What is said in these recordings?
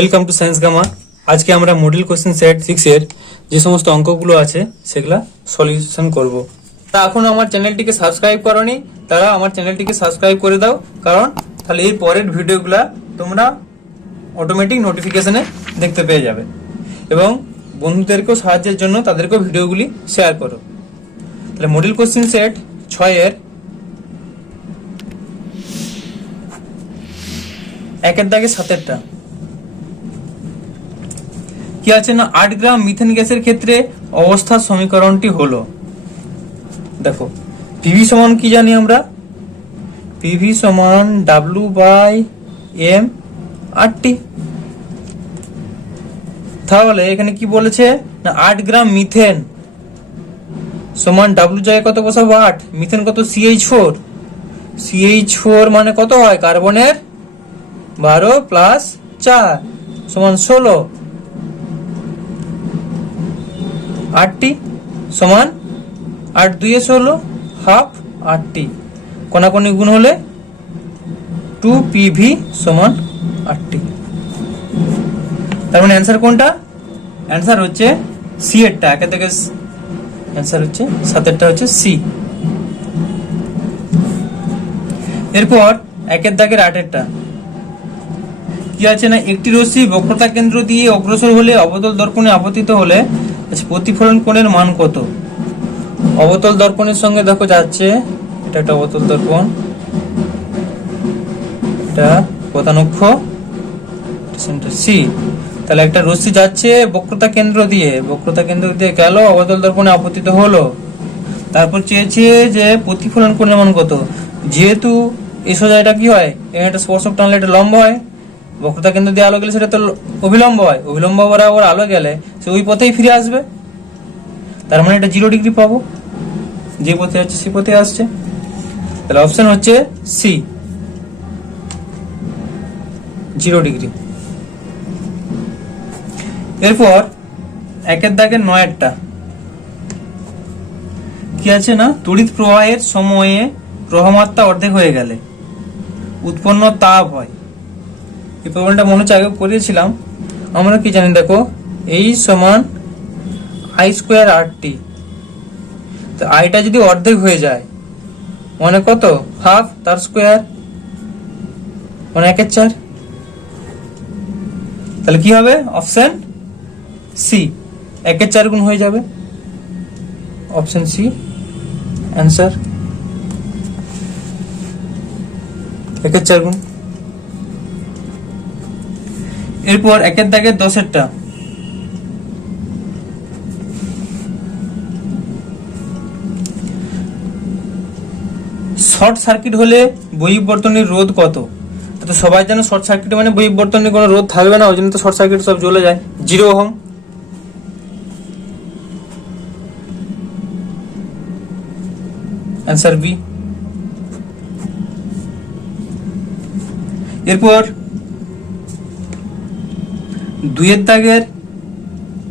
Welcome to science gamma. আজকে আমরা model question set 6 এর যে সমস্ত অঙ্কগুলো আছে সেগুলা সলিউশন করব। তা এখন আমার চ্যানেলটিকে সাবস্ক্রাইব করনি, তারা আমার চ্যানেলটিকে সাবস্ক্রাইব করে দাও, কারণ তাহলে এই পরের ভিডিওগুলা তোমরা অটোমেটিক নোটিফিকেশনে দেখতে পেয়ে যাবে এবং বন্ধুদেরকেও সাহায্যের জন্য তাদেরকেও ভিডিওগুলি শেয়ার করো। তাহলে মডেল কোশ্চেন সেট 6 এর একের দাগে 7টা কি আছে না, 8 গ্রাম মিথেন গ্যাসের ক্ষেত্রে অবস্থার সমীকরণটি হলো, দেখো পিভি সমান কি জানি আমরা, পিভি সমান ডাব্লিউ বাই এম আর টি। তাহলে এখানে কি বলেছে না, 8 গ্রাম মিথেন সমান ডাব্লিউ জায়গায় কত বসাবো 8, মিথেন কত CH4, CH4 মানে কত হয় কার্বনের 12 প্লাস 4 সমান 16, 8টি সমান 8 2 16 হাফ 8টি, কোনাকুনি গুণ হলে 2PV সমান 8টি। তার মানে অ্যান্সার কোনটা? অ্যান্সার হচ্ছে সি এরটা, একে থেকে অ্যান্সার হচ্ছে 7এরটা হচ্ছে সি। এরপর একের দাগের 8এরটা কি আছে না, একটি রশ্মি বক্রতা কেন্দ্র দিয়ে অগ্রসর হলে অবতল দর্পণে আপতিত হলে প্রতিফলন কোণের মান কত? অবতল দর্পণের সঙ্গে দেখো যাচ্ছে, এটা একটা অবতল দর্পণ, এটা প্রধান অক্ষ সেন্টার সি। তাহলে একটা রশ্মি যাচ্ছে বক্রতা কেন্দ্র দিয়ে গেল, অবতল দর্পণে আপতিত হলো, তারপর চেয়েছে যে প্রতিফলন কোণের মান কত। যেহেতু এই সোজা এটা কি হয়, একটা স্পর্শক টানলে এটা লম্ব হয়, বক্রতা কেন্দ্র দিয়ে আলো গেলে সেটা তো অভিলম্ব হয়, অভিলম্ব বরাবর আলো গেলে সে ওই পথেই ফিরে আসবে, তার মানে এটা 0 ডিগ্রি পাবো, যে পথে যাচ্ছে সে পথে আসছে। তাহলে অপশন হচ্ছে সি 0 ডিগ্রি। এরপর একের দাগের 9এরটা কি আছে না, তড়িৎ প্রবাহের সময়ে প্রবাহমাত্রা অর্ধেক হয়ে গেলে উৎপন্ন তাপ হয়। এই প্রবলেমটা মনে হচ্ছে আগে করিয়েছিলাম। আমরা কি জানি দেখো, এই সমান I² RT, তো আইটা যদি অর্ধেক হয়ে যায় মানে কত, হাফ তার স্কোয়ার মানে 1/4। তাহলে কি হবে, অপশন সি 1/4 গুণ হয়ে যাবে, অপশন সি অ্যান্সার 1/4 গুণ। এরপর একের দাগের 10এরটা শর্ট সার্কিট হলে বহিঃবর্তনীর রোধ কত? তো সবাই জানে শর্ট সার্কিট মানে বহিঃবর্তনীর কোনো রোধ থাকবে না, ওই জন্য তো শর্ট সার্কিট সব জ্বলে যায়, 0 ওহম। Answer B. এরপর 2 দাগের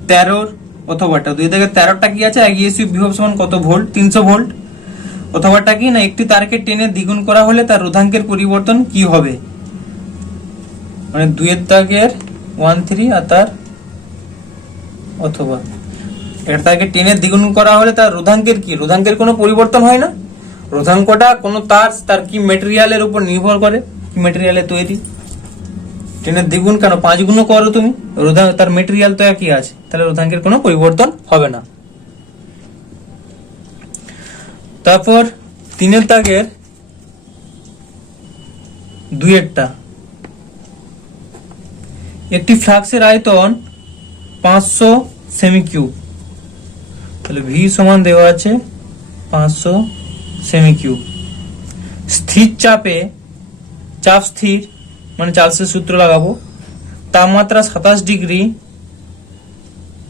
13 অথবাটা, 2 দাগের 13টা কি আছে, আইএসইউ বিভব সমান কত ভোল্ট, 300 ভোল্ট। অথবাটা কি না, একটি তারকে টেনে দ্বিগুণ করা হলে তার রোধাঙ্কের পরিবর্তন কি হবে? মানে 2 দাগের 13 আর তার অথবা একটা তারকে টেনে দ্বিগুণ করা হলে তার রোধাঙ্কের কি, রোধাঙ্কের কোনো পরিবর্তন হয় না। রোধাঙ্কটা কোনো তার কি মেটেরিয়ালের উপর নির্ভর করে, কি মেটেরিয়ালে তৈরি। টেনের দ্বিগুণ কেন, 5 গুণও করো তুমি, তার মেটেরিয়াল তো একই আছে, তাহলে রোধাঙ্কের কোনো পরিবর্তন হবে না। তারপর 3 দাগের 2এরটা, একটি ফ্লাক্সের আয়তন 500 সেমি কিউব, তাহলে ভি সমান দেওয়া আছে 500 সেমি কিউব। স্থির চাপে, চাপ স্থির মানে চার্লসের সূত্র লাগাবো, তাপমাত্রা 27 ডিগ্রি,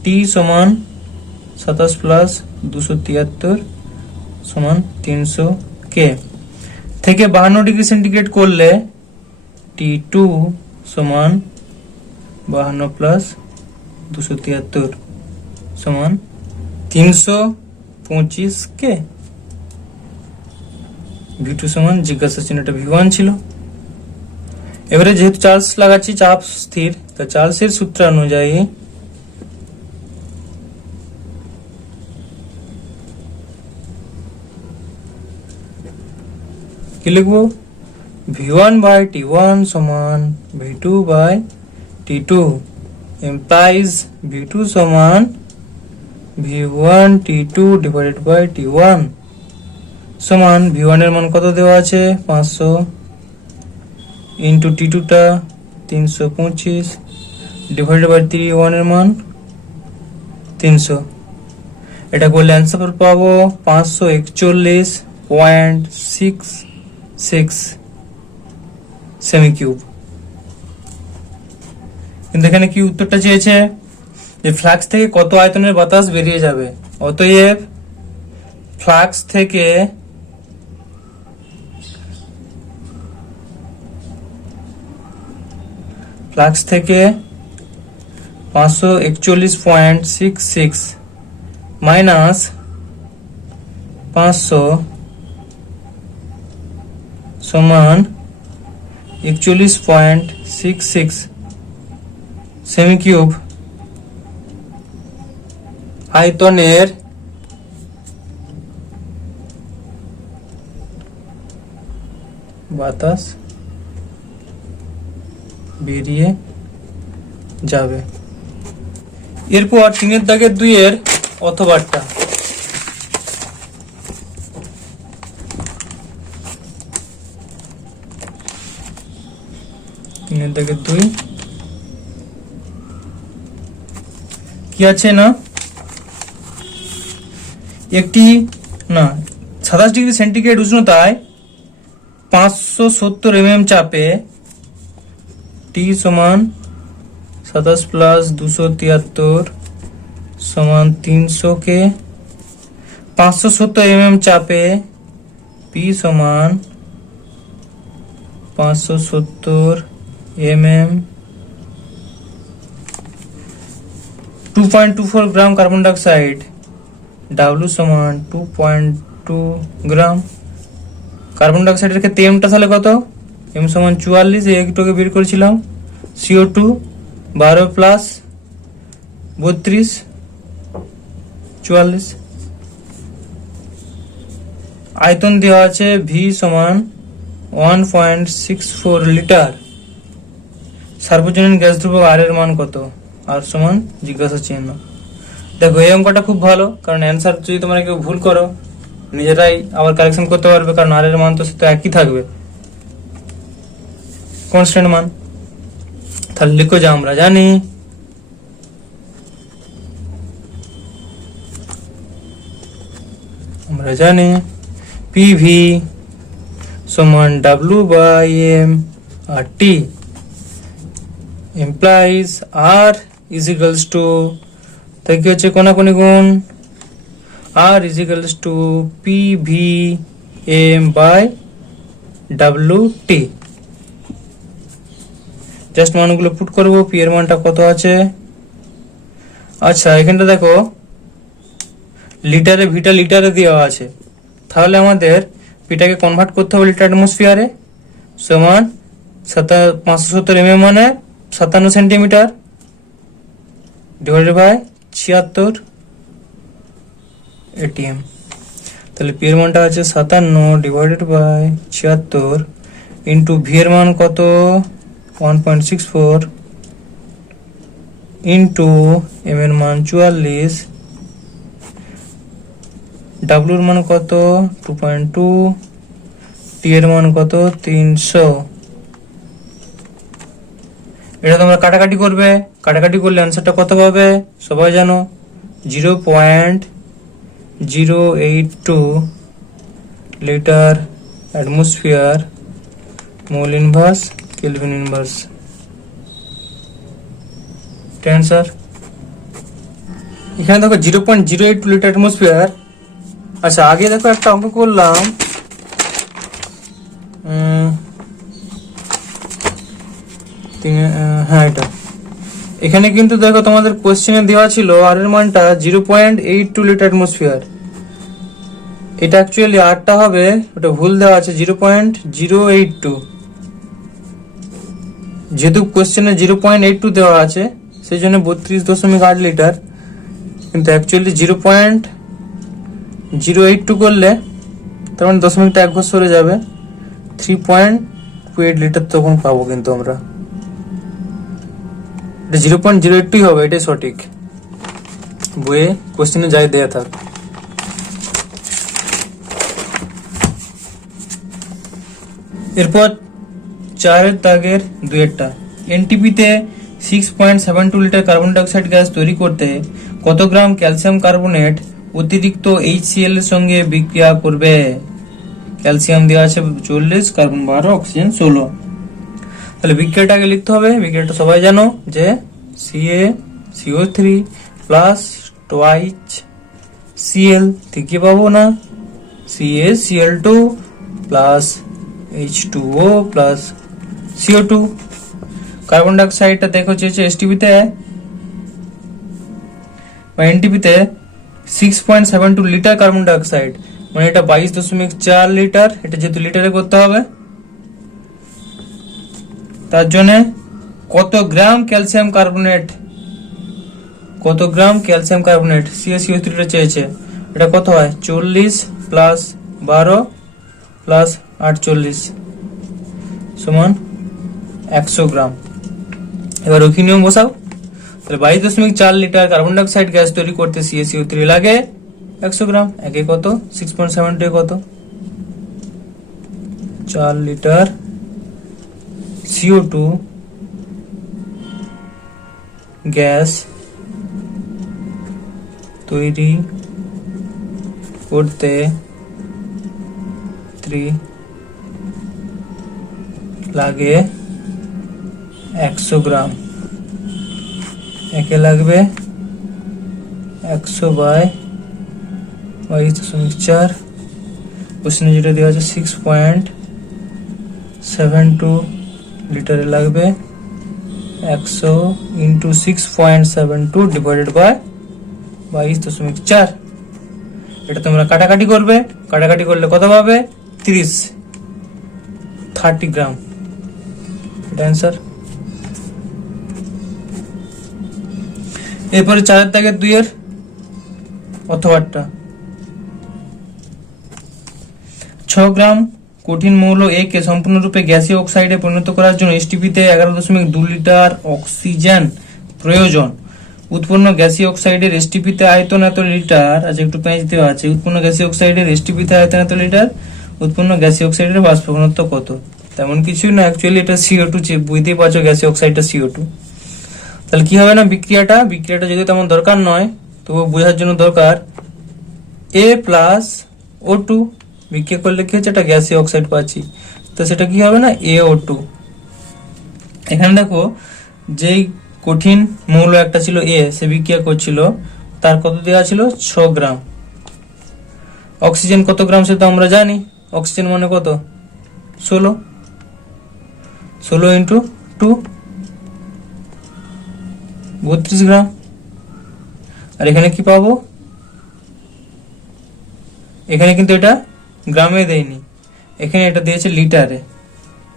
টি সমান 27 প্লাস 273 সমান 300 কে, থেকে 52 ডিগ্রি সেন্টিগ্রেড করলে T2 সমান 52 প্লাস 273 সমান 325 কে। V2 সমান জিজ্ঞাসা চিহ্নটা V1 ছিল। এবারে যেহেতু চার্জ লাগাচ্ছি, চাপ স্থির, তো চার্লসের সূত্র অনুযায়ী কি লিখবো? V1 by T1 সমান V2 by T2 implies V2 সমান V1 T2 divided by T1 সমান V1 এর মান কত দেওয়া আছে 500 ইন্টু T2 টা 325 ডিভাইডেড বাই 1 এর মান 300। এটা করলে অ্যান্সার পাবো 541.66 সেমি কিউব। কিন্তু এখানে কি উত্তরটা চেয়েছে যে ফ্লাক্স থেকে কত আয়তনের বাতাস বেরিয়ে যাবে। অতএব ফ্লাক্স থেকে ফ্লাক্স থেকে 541.66 মাইনাস 500 সমান 41.66 সেমি কিউব আয়তনের বাতাস বেরিয়ে যাবে। এরপর 3 দাগের 2 এর অথবাটা দাগের 2 কি আছে না একটি 27 ডিগ্রি সেন্টিগ্রেড উষ্ণতায় 570 mm চাপে T সমান 27 প্লাস 273 সমান 300 কে 570 mm চাপে P সমান 570 mm 2.24 গ্রাম কার্বন ডাইঅক্সাইড W সমান 2.2 গ্রাম। কার্বন ডাইঅক্সাইডের ক্ষেত্রে এমটা তাহলে কত? এম সমান 44, একটুকে বের করেছিলাম। CO2 12 plus 32 44। আয়তন দেওয়া আছে V সমান 1.64 লিটার। সার্বজনীন গ্যাস ধ্রুবক R এর মান কত? R সমান জিজ্ঞাসা চিহ্ন। দেখো এই অঙ্কটা খুব ভালো, কারণ অ্যান্সার যদি তোমরা কেউ ভুল করো নিজেরাই আবার কারেকশন করতে পারবে, কারণ আর এর মান তো সেটা একই থাকবে, কনস্ট্যান্ট মান। তাহলে লিখো যে আমরা জানি PV সমান W by M R T implies R is equals to, তাই কি হচ্ছে কোনাকুনি গুণ, R is equals to PV M by WT। Just মানগুলো পুট করব। P এর মানটা কত আছে? আচ্ছা এখানটা দেখো লিটারে, ভিটা লিটারে দেওয়া আছে, তাহলে আমাদের পিটাকে কনভার্ট করতে হবে লিটার অ্যাটমসফিয়ারে। সমান 570 mm মানে 57 সেন্টিমিটার ডিভাইডেড বাই 76 ATM। তাহলে পি এর মানটা আছে 57 ডিভাইডেড বাই 76 ইন্টু ভি এর মান কত 1.64 ইন্টু এম এর মান 44, ডাব্লিউ এর মান কত 2.2, টি এর মান কত 300। এটা তোমরা কাটাকাটি করবে, কাটাকাটি করলে অ্যান্সারটা কত পাবে সবাই জানো, 0.082 litre atmosphere mole inverse kelvin inverse. Answer এখানে দেখো 0.082 লিটার অ্যাটমসফিয়ার। আচ্ছা আগে দেখো একটা অঙ্ক করলাম, হ্যাঁ এটা এখানে কিন্তু দেখো তোমাদের কোশ্চেনে দেওয়া ছিল আর এর মানটা 0.82 লিটার অ্যাটমসফিয়ার। এটা অ্যাকচুয়ালি আরটা হবে, ওটা ভুল দেওয়া আছে 0.082। যেহেতু কোশ্চেনে 0.82 দেওয়া আছে সেই জন্য 32.8 লিটার, কিন্তু অ্যাকচুয়ালি 0.082 করলে তার মানে দশমিকটা এক ঘর সরে যাবে, 3.28 লিটার তখন পাবো। কিন্তু আমরা এটা 0.082 হবে, এটাই সঠিক। বইয়ে কোশ্চেনে যাই দেয়া থাক। এরপর 4 দাগের 2-টা, এনটিপিতে 6.72 লিটার কার্বন ডাইঅক্সাইড গ্যাস তৈরি করতে কত গ্রাম ক্যালসিয়াম কার্বনেট অতিরিক্ত HCl এর সঙ্গে বিক্রিয়া করবে? ক্যালসিয়াম দেওয়া আছে 40, কার্বন 12, অক্সিজেন 16। তাহলে বিক্রিয়াটা আগে লিখতে হবে। বিক্রিয়াটা সবাই জানো যে CaCO3 প্লাস টুয়াইস Cl থেকে পাবো না, CaCl2 plus H2O plus CO2। Carbon ডাইঅক্সাইডটা দেখো চেয়েছে এসটিপিতে বা এনটিপিতে 6.72 লিটার কার্বন ডাইঅক্সাইড, মানে এটা 22.4 লিটার। এটা যেহেতু লিটারে করতে হবে, তার জন্য কত গ্রাম ক্যালসিয়াম কার্বনেট, কত গ্রাম ক্যালসিয়াম কার্বনেট CaCO3 চেয়েছে। এটা কত হয়? 40 প্লাস 12 প্লাস 48 সমান 100 গ্রাম। এবার ওই নিয়ম বসাও। তাহলে 22.4 লিটার কার্বন ডাইঅক্সাইড গ্যাস তৈরি করতে CaCO3 লাগে 100 গ্রাম। একে কত? 6.72 কত? 4 লিটার CO2 গ্যাস তৈরি করতে লাগে 100 গ্রাম। একে লাগবে 100 বাই 22.4। কোশ্চেনে যেটা দেওয়া আছে 6.72 লিটারে লাগবে 100 ইন্টু 6.72 ডিভাইডেড বাই 22.4। এটা তোমরা কাটাকাটি করবে, কাটাকাটি করলে কত পাবে? 30 গ্রাম। এটা অ্যান্সার। এরপরে 4 দাগের 2 অথবাটা 6 গ্রাম কঠিন মৌল A কে সম্পূর্ণরূপে গ্যাসীয় অক্সাইডে পরিণত করার জন্য এসটিপিতে 11.2 লিটার অক্সিজেন প্রয়োজন। উৎপন্ন গ্যাসীয় অক্সাইডের এসটিপিতে আয়তন এত লিটার। আচ্ছা, একটু পেঁচ দেওয়া আছে। উৎপন্ন গ্যাসীয় অক্সাইডের এসটিপিতে আয়তন এত লিটার, উৎপন্ন গ্যাসীয় অক্সাইডের বাষ্প ঘনত্ব কত? তেমন কিছুই না, অ্যাকচুয়ালি এটা CO2, বুঝতেই পারছো গ্যাসীয় অক্সাইডটা CO2। তাহলে কি হবে না বিক্রিয়াটা যদি তেমন দরকার নয়, তবু বোঝার জন্য দরকার A প্লাস O2 বিক্রিয়া করলে কি হচ্ছে? এটা গ্যাসীয় অক্সাইড পাচ্ছি, তো সেটা কি হবে না? AO2। এখানে দেখো যেই কঠিন মৌল একটা ছিল A, সে বিক্রিয়া করছিল, তার কত দেওয়া ছিল? 6 গ্রাম। অক্সিজেন কত গ্রাম সে তো আমরা জানি। অক্সিজেন মানে কত? 16 ইন্টু 2 32 গ্রাম। আর এখানে কি পাবো? এখানে কিন্তু এটা গ্রামে দেয়নি, এখানে এটা দিয়েছে লিটারে।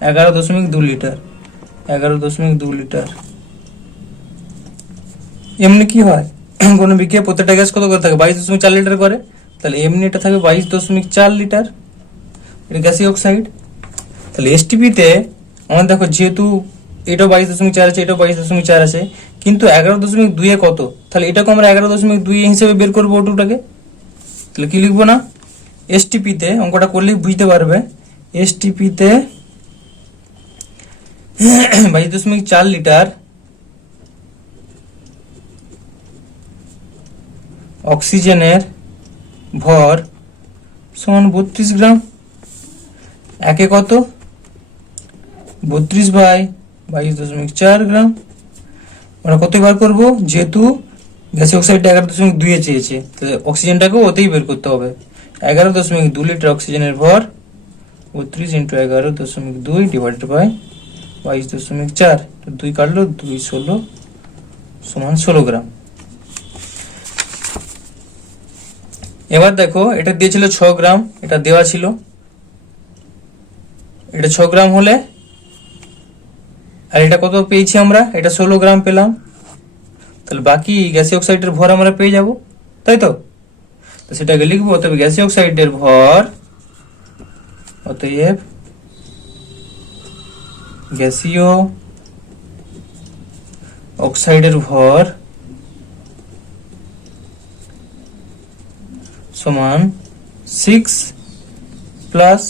11.2 লিটার। 11.2 লিটার। এমনি কি হয় কোন বিক্রিয়া প্রত্যেকটা গ্যাস কত করে থাকে? 22.4 লিটার করে। তাহলে এমনি এটা থাকে 22.4 লিটার, এটা গ্যাসীয় অক্সাইড। তাহলে এসটিপিতে আমাদের দেখো যেহেতু এটা 22.4 আছে, এটা 22.4 আছে, কিন্তু 11.2 কত? তাহলে এটাকে আমরা 11.2 হিসেবে বের করবো ওটুটাকে। তাহলে কি লিখবো না? এসটিপিতে অঙ্কটা করলেই বুঝতে পারবে। এসটিপিতে 22.4 লিটার অক্সিজেনের ভর সমান 32 গ্রাম। একে কত? 32 বাই 22.4 গ্রাম। আমরা কত বার করবো? যেহেতু গ্যাসীয় অক্সাইডটা 11.2 চেয়েছে, তাহলে অক্সিজেনটাকেও ওতেই বের করতে হবে। 11.2 লিটার অক্সিজেনের ভর 32 ইন্টু 11.2 ডিভাইডেড বাই 22.4। 2 কাটলো, 2 16 সমান 16 গ্রাম। এবার দেখো এটা দিয়েছিল 6 গ্রাম, এটা দেওয়া ছিল। এটা 6 গ্রাম হলে আর এটা কত পেয়েছি আমরা, এটা 16 গ্রাম পেলাম। তাহলে বাকি গ্যাসীয় অক্সাইডের ভর আমরা পেয়ে যাব, তাই তো? তো সেটাকে লিখবো, তবে গ্যাসীয় অক্সাইডের ভর, অতএব গ্যাসীয় অক্সাইডের ভর সমান 6 প্লাস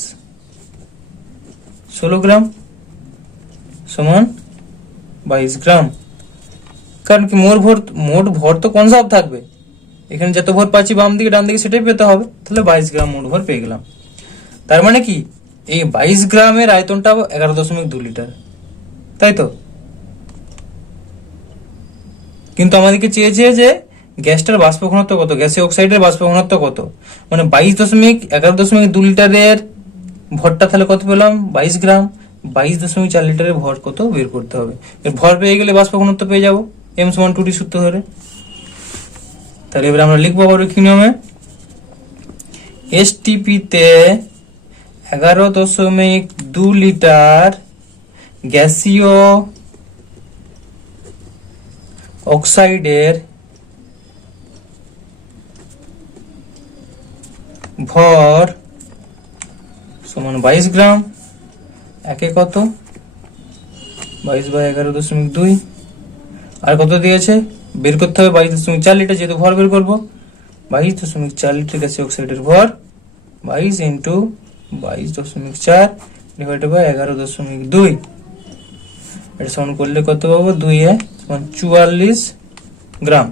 16 গ্রাম সমান 22 গ্রাম। কারণ কি মোট ভর তো কনজার্ভ থাকবে, এখানে যত ভর পাচ্ছি বাম দিকে ডান দিকে সেটাই পেতে হবে। তাহলে 22 গ্রাম মোট ভর পেয়ে গেলাম। তার মানে কি এই 22 গ্রামের আয়তনটা 11.2 লিটার, তাই তো? কিন্তু আমাদেরকে চেয়েছে যে গ্যাসটার বাষ্প ঘনত্ব কত, গ্যাসীয় অক্সাইডের বাষ্প ঘনত্ব কত, মানে 11.2 লিটারের ভরটা তাহলে কত পেলাম, 22 গ্রাম। 22.4 লিটারের ভর কত বের করতে হবে। এর ভর পেয়ে গেলে বাষ্প ঘনত্ব পেয়ে যাবো, m সমান 2t সূত্র ধরে। তাহলে এবার আমরা লিখবো কি নিয়মে, এসটিপি তে 11.2 লিটার গ্যাসীয় অক্সাইডের ভর সমান 22 গ্রাম। একে কত, 22/11.2, আর কত দিয়েছে বের করতে হবে, 22.4 লিটার, যেহেতু ভর বের করবো। 22.4 লিটার গ্যাসীয় অক্সাইডের ভর 22 ইন্টু 22.4 ডিভাইডেড বাই 11.2, এটা সমান করলে কত পাবো, 2 44 গ্রাম।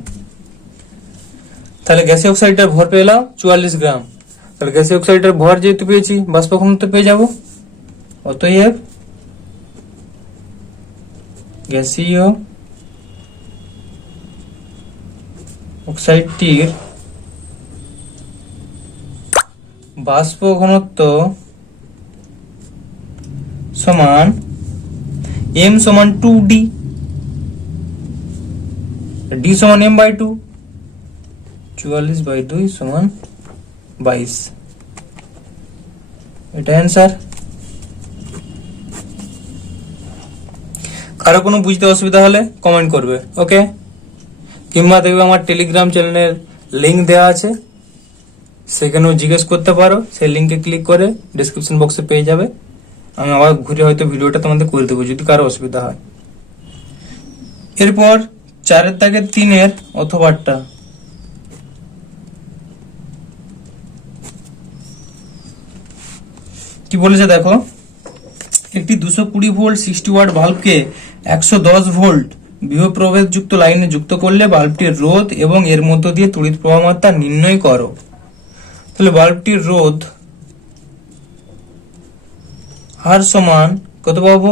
তাহলে গ্যাসীয় অক্সাইডের ভর পেলাম 44 গ্রাম। তাহলে গ্যাসীয় অক্সাইডের ভর যেহেতু পেয়েছি, বাষ্প ঘনত্ব পেয়ে যাব। অতএব গ্যাসীয় অক্সাইডটির বাষ্প ঘনত্ব সমান m সমান 2d, d সমান m/2, 44/2 সমান 22। এটা অ্যান্সার। কারো কোনো বুঝতে অসুবিধা হলে কমেন্ট করবে, ওকে? কিংবা দেখবে আমার টেলিগ্রাম চ্যানেলের লিংক দেওয়া আছে, সেখানেও জিজ্ঞেস করতে পারো, সেই লিঙ্কে ক্লিক করে ডেসক্রিপশন বক্সে পেয়ে যাবে। আমি আবার ঘুরে হয়তো ভিডিওটা তোমাদের করে দেবো যদি কারো অসুবিধা হয়। এরপর 4 দাগের 3 অথবাটা, কি বলেছে দেখো, একটি 220 ভোল্ট 60 ওয়াট বাল্বকে 110 ভোল্ট বিভব প্রভেদ যুক্ত লাইনে যুক্ত করলে বাল্বটির রোধ এবং এর মধ্য দিয়ে তড়িৎ প্রবাহ মাত্রা নির্ণয় করো। তাহলে বাল্বটির রোধ আর সমান কত পাবো,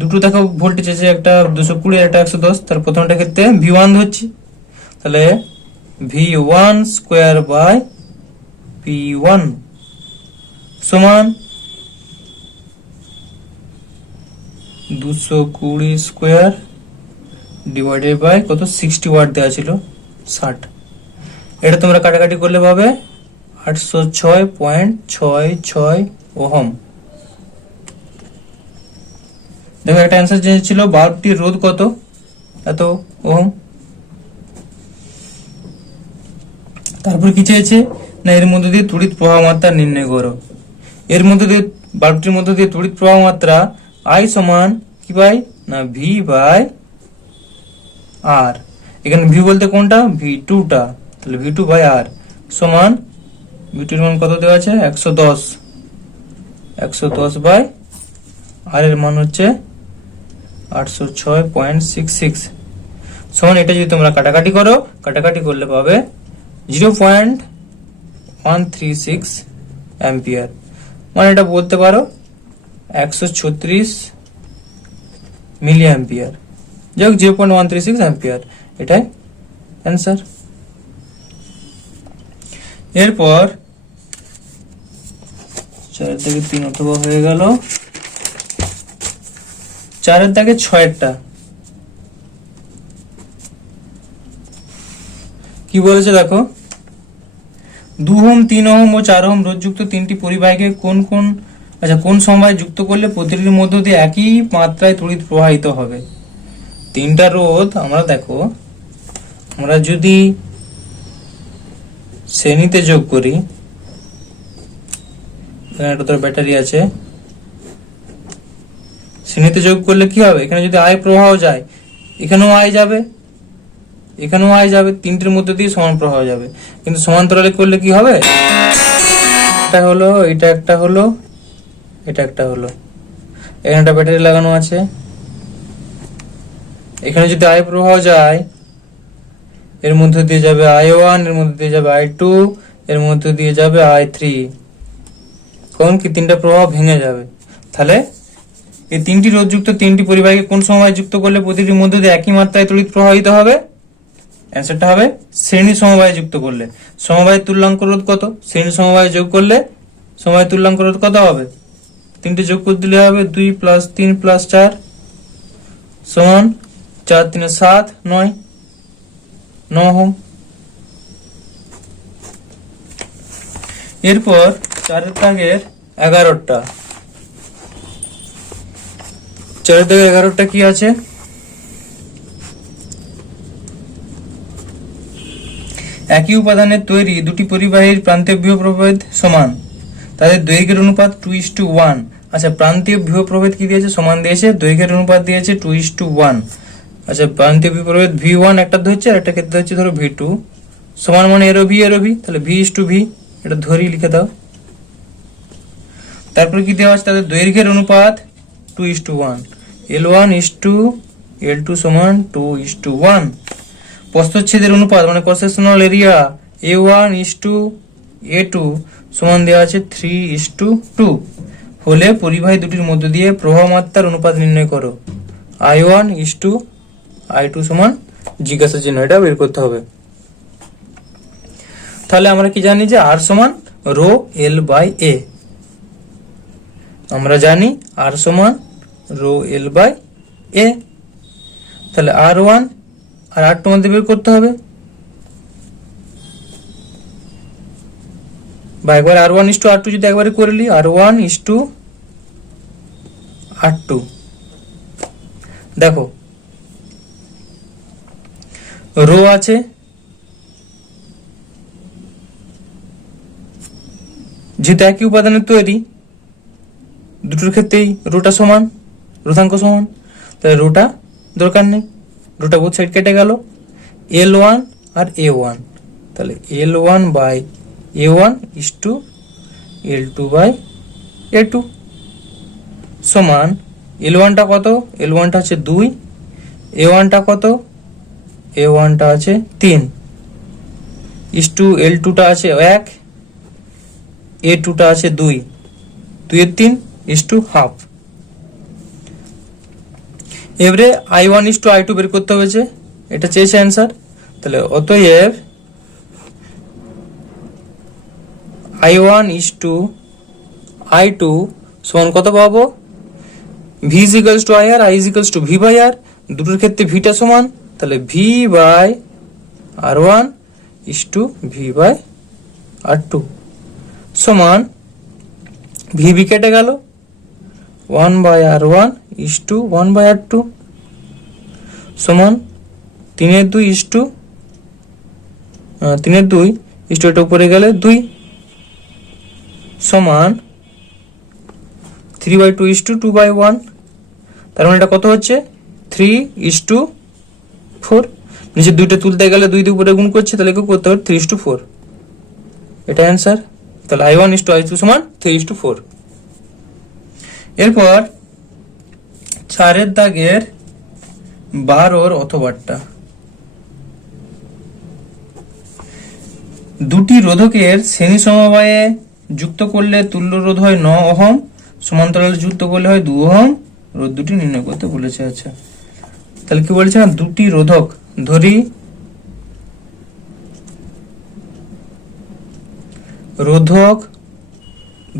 দুটো দেখো ভোল্টেজ আছে, একটা 220 একটা 110। তার প্রথমটা ক্ষেত্রে V1 ধরছি, তাহলে V1 স্কোয়ার বাই P1 সমান 220 স্কোয়ার ডিভাইডেড বাই কত, 60 ওয়াট দেওয়া ছিল 60। এটা তোমরা কাটাকাটি করলে পাবে 806.66 ওহম। দেখো একটা অ্যান্সার ছিল, বাল্বটির রোধ কত, এত ওহম। তারপর কি চেয়েছে না, এর মধ্যে দিয়ে তড়িৎ প্রবাহ মাত্রা নির্ণয় করো। এর মধ্যে দিয়ে বাল্বটির মধ্যে দিয়ে তড়িৎ প্রবাহ মাত্রা I সমান কি বাই না V/R। এখানে V বলতে কোনটা, V2টা, তাহলে V2/R সমান V2 এর মান কত দেওয়া আছে, 110। 110/R এর মান হচ্ছে 806.66 সমান, এটা যদি তোমরা কাটাকাটি করো, কাটাকাটি করলে পাবে 0.136 অ্যাম্পিয়ার। মানে এটা বলতে পারো 136 মিলি অ্যাম্পিয়ার, যাই হোক 0.136 অ্যাম্পিয়ার, এটাই অ্যান্সার। এরপর 4 থেকে 3 অথবা হয়ে গেল। 4 থেকে 6 কি বলেছে দেখো, 2 ওহম 3 ওহম ও 4 ওহম রোধযুক্ত 3টি পরিবাহীকে কোন কোন আচ্ছা, কোন সমবায় যুক্ত করলে প্রতিটির মধ্য দিয়ে একই মাত্রায় তড়িৎ প্রবাহিত হবে? তিনটা রোধ আমরা দেখো, আমরা যদি শ্রেণীতে যোগ করি, এখানে একটা তোর ব্যাটারি আছে, শ্রেণীতে যোগ করলে কি হবে? এখানে যদি আই প্রবাহ যায়, এখানেও আই যাবে, এখানেও আই যাবে, তিনটির মধ্যে দিয়ে সমান প্রবাহ যাবে। কিন্তু সমান্তরালে করলে কি হবে? এটা হলো, এটা একটা হলো, এটা একটা হলো, এখানে একটা ব্যাটারি লাগানো আছে, এখানে যদি আই প্রবাহ যায়, এর মধ্যে দিয়ে যাবে I1, এর মধ্যে দিয়ে যাবে I2, এর মধ্যে দিয়ে যাবে I3। কোন কি তিনটা প্রবাহ ভেঙে যাবে। তাহলে এই তিনটি রোধযুক্ত তিনটি পরিবাহীকে কোন সমবায়ে যুক্ত করলে প্রতিটির মধ্যে দিয়ে একই মাত্রায় তড়িৎ প্রবাহিত হবে? অ্যান্সারটা হবে শ্রেণী সমবায়ে যুক্ত করলে। সমবায়ের তুল্যাঙ্ক রোধ কত? শ্রেণী সমবায়ে যোগ করলে সমবায়ের তুল্যাঙ্ক রোধ কত হবে? তিনটে যোগ করে দিলে হবে 2 + 3 + 4 সমান 4 3 7 9 ওহম। এরপর 4 দাগের 11টা, 4 দাগের 11টা কি আছে? একই উপাদানের তৈরি দুটি পরিবাহীর প্রান্তীয় বিভব প্রভেদ সমান, তাদের দৈর্ঘ্যের অনুপাত 2:1। আচ্ছা, প্রান্তীয় বিভব প্রভেদ কি দিয়েছে? সমান দিয়েছে, দৈর্ঘ্যের অনুপাত দিয়েছে 2:1। আচ্ছা, প্রান্তীয় বিভব প্রভেদ V1 একটা ধরছে, আর একটা ক্ষেত্রে হচ্ছে ধরো V2, সমান মানে এরো ভি এরো ভি, তাহলে V:V, এটা ধরেই লিখে দাও। তারপর কি দেওয়া আছে? তাদের দৈর্ঘ্যের অনুপাত 2:1, L1:L2 সমান 2:1। প্রস্থচ্ছেদের অনুপাত মানে ক্রস সেকশনাল এরিয়া A1:A2 সমান দেওয়া আছে 3:2 হলে পরিবাহী দুটির মধ্য দিয়ে প্রবাহ মাত্রার অনুপাত নির্ণয় করো। I1:I2 সমান জিজ্ঞাসা চিহ্ন, এটা বের করতে হবে। তাহলে আমরা কি জানি যে R সমান রো L/A, আমরা জানি R সমান রো L/A। তাহলে R1 আর R2 মধ্যে বের করতে হবে, বা একবার R1:R2 যদি একবারে করে নি, R1:R2। দেখো রো আছে, যেহেতু একই উপাদানের তৈরি, দুটোর ক্ষেত্রেই রোটা সমান, রোধাঙ্ক সমান, তাহলে রোটা দরকার নেই, রোটা বোথ সাইড কেটে গেল। L1 আর A1, তাহলে L1/A1:L2/A2 সমান L1টা কত? L1টা হচ্ছে 2, A1টা কত? A1টা আছে 3, L2টা আছে 1, A2টা আছে 2, 2/3:1/2। এবারে I1:I2 বের করতে হয়েছে, এটা চেয়েছে অ্যান্সার। তাহলে অতএব I1:I2 সমান কত পাবো? V = IR, I = V/R, দুটোর ক্ষেত্রে ভিটা সমান, তাহলে V/R1:V/R2 সমান VB কেটে গেল, 1/R1:1/R2 সমান 3/2 এটা উপরে গেলে 2 সমান 3/2:2/1। তার মানে এটা কত হচ্ছে? 3:4। নিচে দুইটা তুলতে গেলে 2 দিয়ে উপরে গুণ করছে, তাহলে কি করতে হবে? 3:4, এটা অ্যান্সার। তাহলে I1:I2 সমান 3:4। এরপর 4 দাগের 12 অথবাটা, দুটি রোধকের শ্রেণী সমবায়ে যুক্ত করলে তুল্য রোধ হয় 9 ওহম, সমান্তরালে যুক্ত করলে হয় 2 ওহম, রোধ দুটি নির্ণয় করতে বলেছে। আচ্ছা, তাহলে কি বলছে না, দুটি রোধক ধরি, রোধক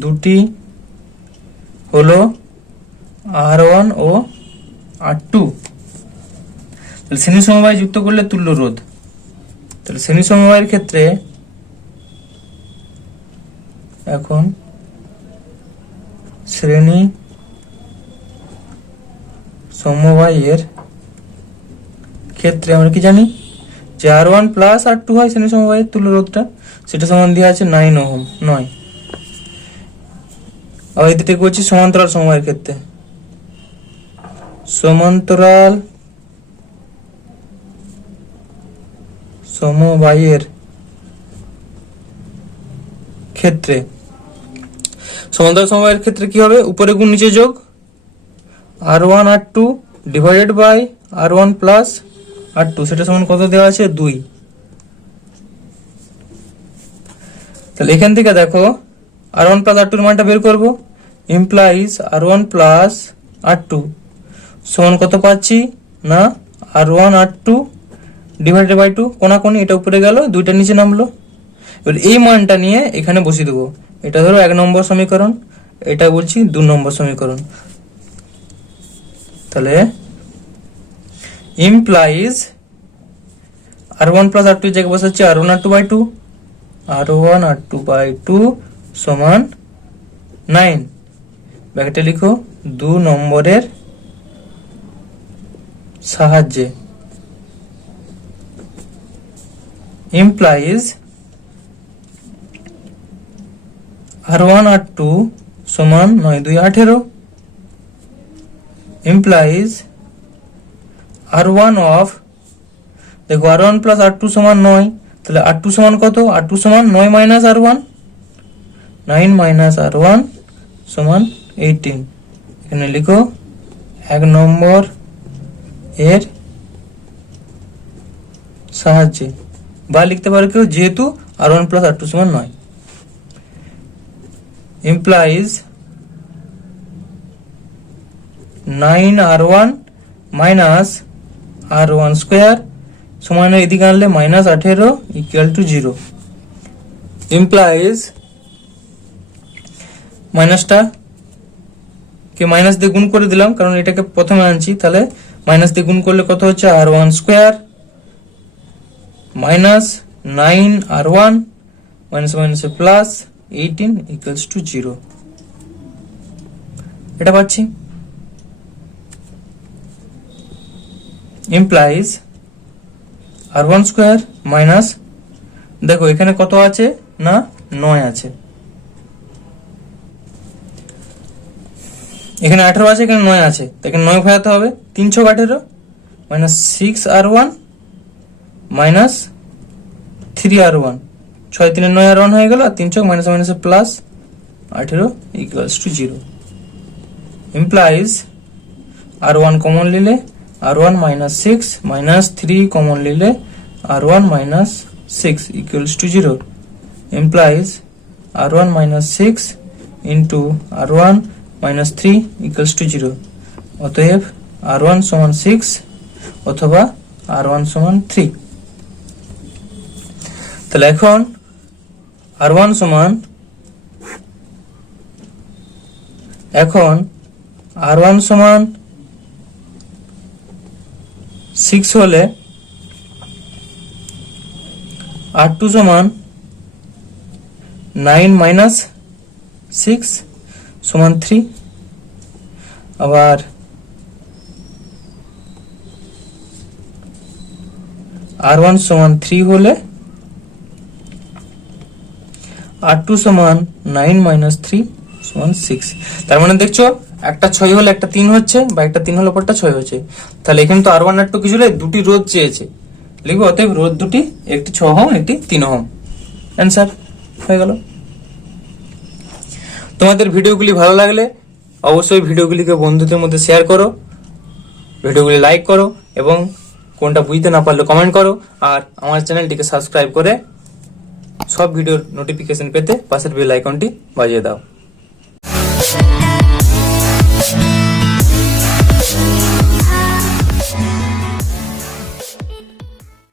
দুটি হলো R1 ও R2, তাহলে শ্রেণী সমবায় যুক্ত করলে তুল্য রোধ। তাহলে শ্রেণী সমবায়ের ক্ষেত্রে এখন শ্রেণী সমবায়ের ক্ষেত্রে আমরা কি জানি যে R1 প্লাস R2 হয় শ্রেণী সমবায়ের তুল্য রোধটা, সেটা সমান দেওয়া আছে 9 ওহম 9। আবার এদিকে বলছি সমান্তরাল সমবায়ের ক্ষেত্রে, সমান্তরাল সমবায়ের ক্ষেত্রে, সমান্তরাল সমবায়ের ক্ষেত্রে কি হবে, উপরে গুণ নিচে যোগ, R1 R2 divided by R1 plus R2, সেটা সমান কত দেওয়া আছে 2। তাহলে এখান থেকে দেখো R1 প্লাস R2 এর মানটা বের করব, ইমপ্লাইজ R1 প্লাস R2 সমান কত পাচ্ছি না R1 R2 ডিভাইডেড বাই 2, কোনাকুনি এটা উপরে গেল, দুইটা নিচে নামলো। এবার এই মানটা নিয়ে এখানে বসিয়ে দেবো, এটা ধরো 1 নম্বর সমীকরণ, এটা বলছি 2 নম্বর সমীকরণ। তাহলে ইমপ্লাইজ R1 প্লাস R2 জায়গায় বসাচ্ছি R1 R2 by 2, R1 R2 by 2 সমান 9, ব্র্যাকেটে লিখো 2 নম্বরের সাহায্যে। ইমপ্লাইজ R1 R2 সমান 9 2 18, ইমপ্লাইজ R1 অফ, দেখো R1 প্লাস R2 সমান 9, তাহলে R2 সমান কত, R2 সমান 9 মাইনাস R1, 9 মাইনাস R1 সমান 18। এখানে লিখো 1 নম্বর এর সাহায্যে, বা লিখতে পারো কেউ যেহেতু R1 প্লাস R2 সমান 9, implies 9R1 minus R1 square সমান এদিকে আনলে মাইনাস 18 ইকুয়াল টু 0। ইমপ্লাইজ মাইনাসটা কে মাইনাস দিয়ে গুণ করে দিলাম, কারণ এটাকে প্রথমে আনছি, তাহলে মাইনাস দিয়ে গুণ করলে কত হচ্ছে R1 square minus 9R1 minus মাইনাসে প্লাস 18 ইকুয়ালস টু 0, এটা পাচ্ছি। ইমপ্লাইজ R1 স্কোয়ার মাইনাস, দেখো এখানে কত আছে না 9 আছে, এখানে 18 আছে, এখানে 9 আছে, এখানে 9 ভাঙাতে হবে, 3 6 18 minus 6R1 minus 3R1, 6 3 9R1 হয়ে গেল, আর 3 6 মাইনাস মাইনাসে plus 18 equals to 0। Implies R1 common নিলে R1 মাইনাস 6 মাইনাস 3 কমন নিলে R1 minus 6 equals to 0। Implies R1 minus 6 into R1 minus 3 equals to 0। অতএব R1 সমান 6 অথবা R1 সমান 3। তাহলে এখন R1 সমান, এখন R1 সমান 6 হলে R2 সমান 9 মাইনাস 6 সমান 3, আবার R1 সমান 3 হলে R2 সমান 9 মাইনাস 3 সমান 6। তার মানে দেখছো একটা 6 হলে একটা 3 হচ্ছে, বা একটা 3 হলে পরটা 6 হচ্ছে। তাহলে এখানে তো R1 R2 কিছু হলে দুটি রোধ চেয়েছে, লিখবো অতএব রোধ দুটি, একটি 6 ওহম একটি 3 ওহম। অ্যান্সার হয়ে গেল। তোমাদের ভিডিওগুলি ভালো লাগলে অবশ্যই ভিডিওগুলিকে বন্ধুদের মধ্যে শেয়ার করো, ভিডিওগুলি লাইক করো, এবং কোনটা বুঝতে না পারলে কমেন্ট করো, আর আমার চ্যানেলটিকে সাবস্ক্রাইব করে সব ভিডিওর নোটিফিকেশন পেতে পাশের বেল আইকনটি বাজিয়ে দাও।